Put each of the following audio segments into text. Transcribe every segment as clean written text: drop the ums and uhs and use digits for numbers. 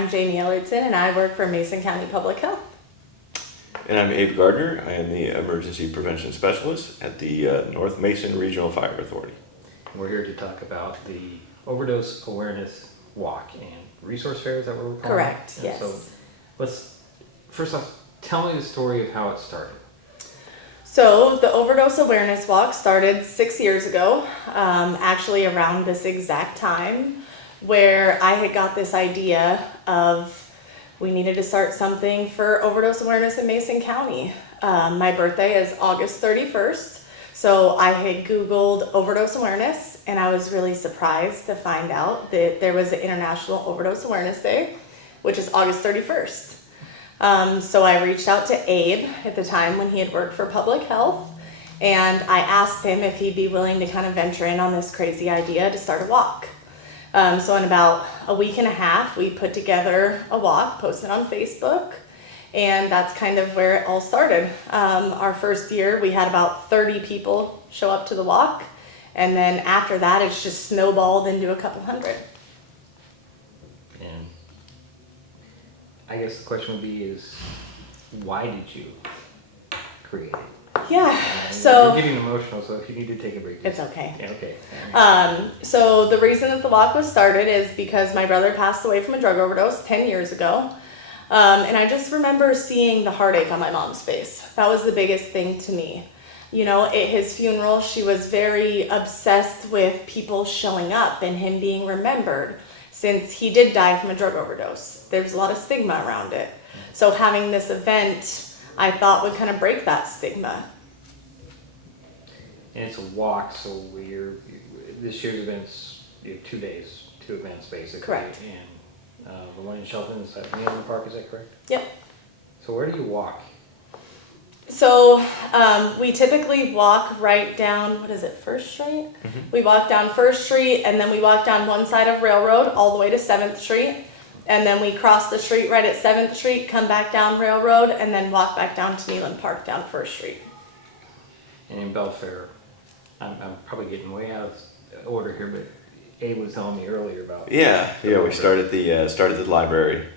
I'm Jamie Ellertsen, and I work for Mason County Public Health. And I'm Abe Gardner. I am the Emergency Prevention Specialist at the North Mason Regional Fire Authority. We're here to talk about the Overdose Awareness Walk and Resource Fair. Is that what we're calling it? Correct, And yes. So let's, first off, tell me the story of how it started. So the Overdose Awareness Walk started 6 years ago, actually around this exact time, where I had got this idea of we needed to start something for overdose awareness in Mason County. My birthday is August 31st, so I had Googled overdose awareness, and I was really surprised to find out that there was an International Overdose Awareness Day, which is August 31st. So I reached out to Abe at the time when he had worked for public health, and I asked him if he'd be willing to kind of venture in on this crazy idea to start a walk. So in about a week and a half, we put together a walk, posted on Facebook, and that's kind of where it all started. Our first year, we had about 30 people show up to the walk, and then after that, it's just snowballed into a couple hundred. And I guess the question would be is, why did you create it? Yeah, so You're getting emotional, so if you need to take a break. it's okay. Yeah, okay. So the reason that the walk was started is because my brother passed away from a drug overdose 10 years ago. And I just remember seeing the heartache on my mom's face. That was the biggest thing to me. You know, at his funeral, she was very obsessed with people showing up and him being remembered, since he did die from a drug overdose. There's a lot of stigma around it. So having this event, I thought would kind of break that stigma. And it's a walk, so this year's event's 2 days, 2 events basically. Correct. And the one in Shelton is at Nealman Park, is that correct? Yep. So where do you walk? So we typically walk right down, First Street? Mm-hmm. We walk down First Street, and then we walk down one side of Railroad all the way to 7th Street. And then we cross the street right at 7th Street, come back down Railroad, and then walk back down to Nealman Park down First Street. And in Belfair, I'm probably getting way out of order here, but Abe was telling me earlier about. Yeah. We started the library,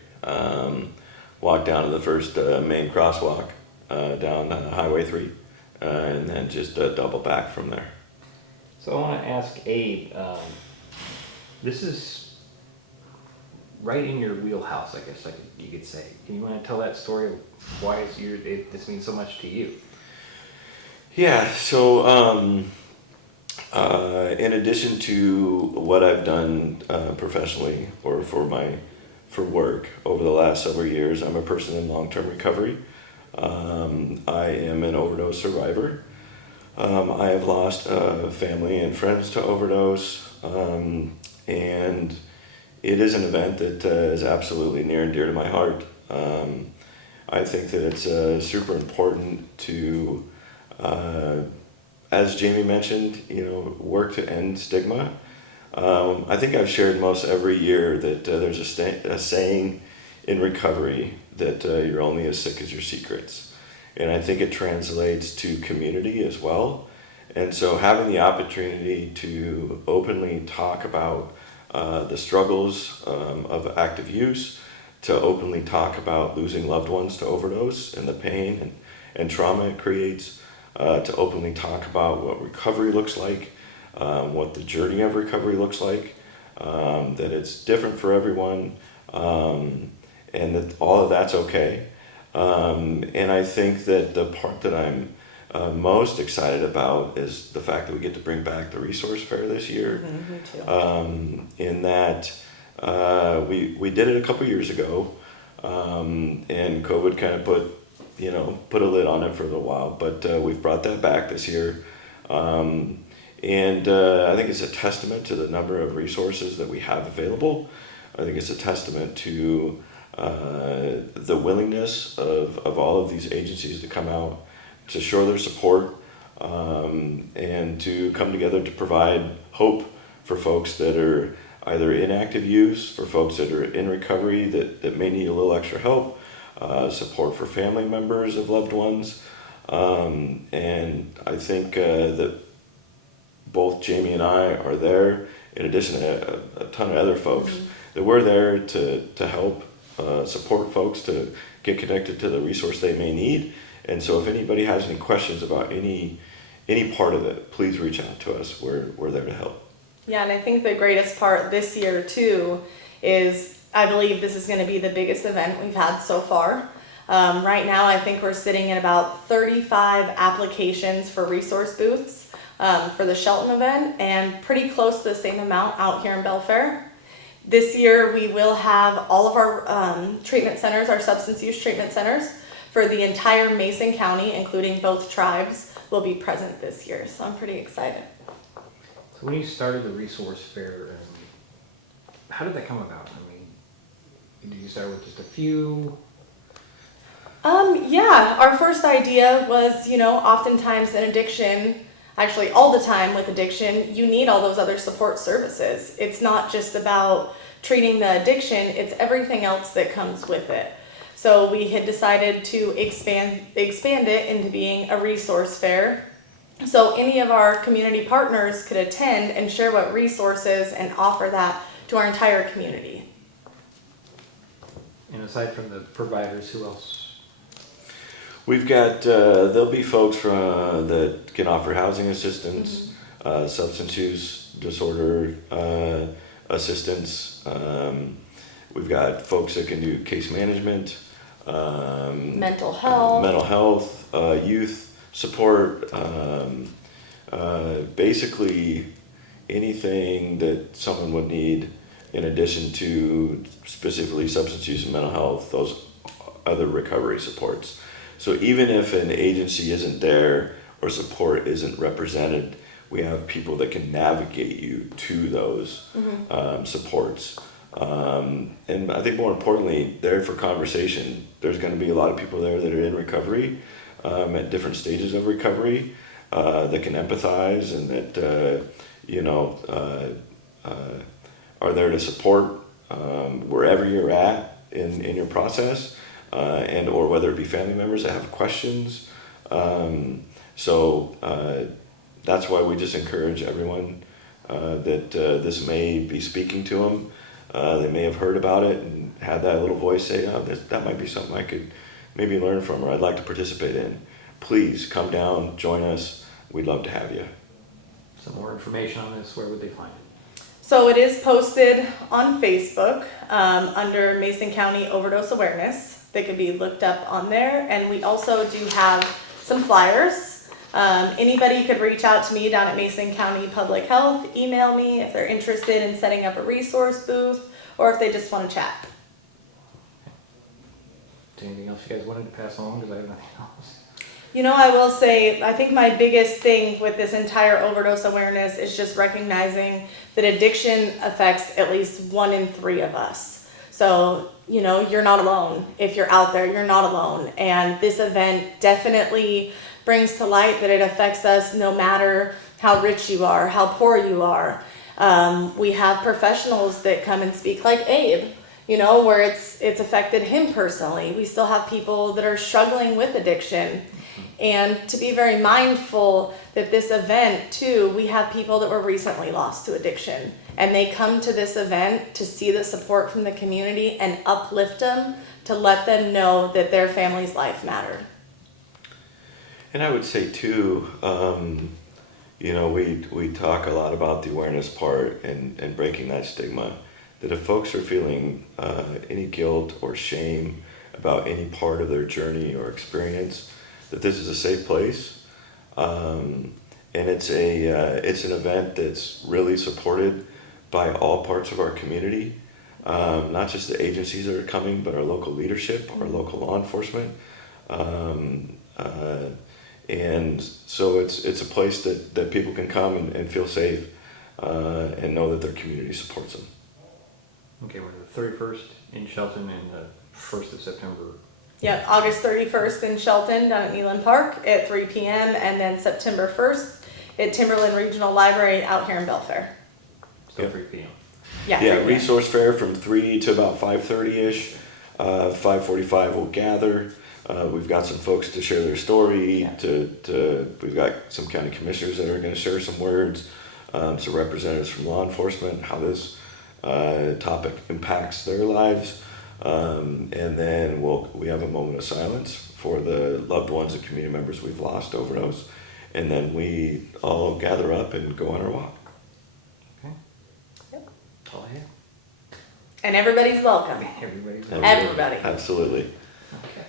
walked down to the first main crosswalk down Highway 3, and then just double back from there. So I want to ask Abe, this is right in your wheelhouse, I guess you could say. Can you want to tell that story of why this means so much to you? Yeah, so in addition to what I've done professionally or for work over the last several years, I'm a person in long-term recovery. I am an overdose survivor. I have lost family and friends to overdose, and it is an event that is absolutely near and dear to my heart. I think that it's super important to, as Jamie mentioned, work to end stigma. I think I've shared most every year that there's a saying in recovery that you're only as sick as your secrets. And I think it translates to community as well. And so having the opportunity to openly talk about the struggles of active use, to openly talk about losing loved ones to overdose and the pain and trauma it creates, to openly talk about what recovery looks like, what the journey of recovery looks like, that it's different for everyone, and that all of that's okay. And I think that the part that I'm most excited about is the fact that we get to bring back the resource fair this year. Me too. In that we did it a couple years ago, and COVID kind of put a lid on it for a little while, but we've brought that back this year. And I think it's a testament to the number of resources that we have available. I think it's a testament to the willingness of all of these agencies to come out, to show their support, and to come together to provide hope for folks that are either in active use, for folks that are in recovery that may need a little extra help, support for family members of loved ones. And I think that both Jamie and I are there, in addition to a ton of other folks, that we're there to help support folks to get connected to the resource they may need. And so if anybody has any questions about any part of it, please reach out to us. We're there to help. Yeah, and I think the greatest part this year too is I believe this is going to be the biggest event we've had so far. Right now, I think we're sitting at about 35 applications for resource booths for the Shelton event, and pretty close to the same amount out here in Belfair. This year, we will have all of our treatment centers, our substance use treatment centers, for the entire Mason County, including both tribes, will be present this year. So I'm pretty excited. So when you started the resource fair, how did that come about? I mean, did you start with just a few? Yeah, our first idea was, oftentimes in addiction, actually all the time with addiction, you need all those other support services. It's not just about treating the addiction, it's everything else that comes with it. So we had decided to expand it into being a resource fair. So any of our community partners could attend and share what resources and offer that to our entire community. And aside from the providers, who else? We've got, there'll be folks that can offer housing assistance, substance use disorder assistance. We've got folks that can do case management, Mental health, youth support, basically anything that someone would need in addition to specifically substance use and mental health, those other recovery supports. So even if an agency isn't there or support isn't represented, we have people that can navigate you to those supports. And I think more importantly, there for conversation. There's going to be a lot of people there that are in recovery, at different stages of recovery, that can empathize and that, are there to support wherever you're at in your process. And or whether it be family members that have questions. So that's why we just encourage everyone that this may be speaking to them. They may have heard about it and had that little voice say, oh, that might be something I could maybe learn from or I'd like to participate in. Please come down, join us. We'd love to have you. Some more information on this, where would they find it? So it is posted on Facebook under Mason County Overdose Awareness. They could be looked up on there. And we also do have some flyers. Anybody could reach out to me down at Mason County Public Health, email me if they're interested in setting up a resource booth or if they just want to chat. Anything else you guys wanted to pass along? Because I have nothing else. I will say, I think my biggest thing with this entire overdose awareness is just recognizing that addiction affects at least 1 in 3 of us. So, you're not alone. If you're out there, you're not alone. And this event definitely brings to light that it affects us no matter how rich you are, how poor you are. We have professionals that come and speak like Abe, where it's affected him personally. We still have people that are struggling with addiction. And to be very mindful that this event too, we have people that were recently lost to addiction. And they come to this event to see the support from the community and uplift them to let them know that their family's life mattered. And I would say too, we talk a lot about the awareness part and breaking that stigma, that if folks are feeling any guilt or shame about any part of their journey or experience, that this is a safe place. And it's an event that's really supported by all parts of our community, not just the agencies that are coming, but our local leadership, our local law enforcement. And so it's a place that people can come and feel safe and know that their community supports them. Okay, we're the 31st in Shelton and the 1st of September. Yep, August 31st in Shelton down at Neelan Park at 3 p.m. and then September 1st at Timberland Regional Library out here in Belfair. Still 3 p.m. Yeah, 3 Yeah, p.m. resource fair from 3 to about 5:30ish. 5:45 we'll gather. We've got some folks to share their story. Yeah. We've got some county commissioners that are going to share some words. Some representatives from law enforcement, how this topic impacts their lives. And then we have a moment of silence for the loved ones and community members we've lost overdose. And then we all gather up and go on our walk. Okay. Yep. That's all I have. And everybody's welcome. Everybody's Everybody. Everybody. Absolutely. okay.